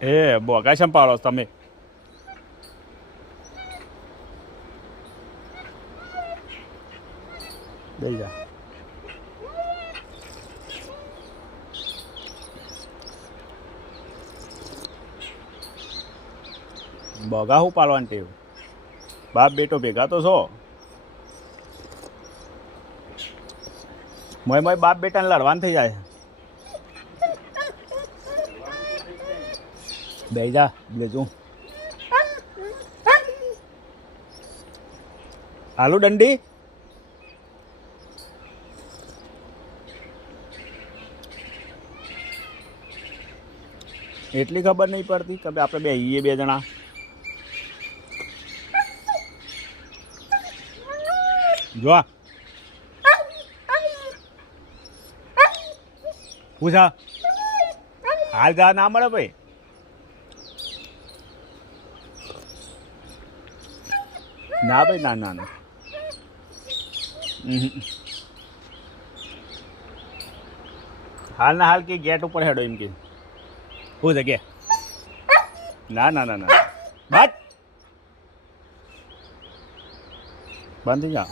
એ બોગા શેમ પાડો છો તમે? દઈ જા. બોગા શું પાડવાની ટેવ? બાપ બેટો ભેગા તો છો. મોય મોય બાપ બેટાને લડવાનું થઈ જાય. બે જા લેજો. આલુ દંડી એટલી ખબર નહીં પડતી કે આપણે બે ઈએ બે જણા. જો પૂછા હાલ જા ના મળે ભાઈ. ના ભાઈ ના ના ના. હાલ ના હાલ કે ગેટ ઉપર હેડો એમ કે શું છે કે? ના ના ના ના બટ બંધ થઈ જા.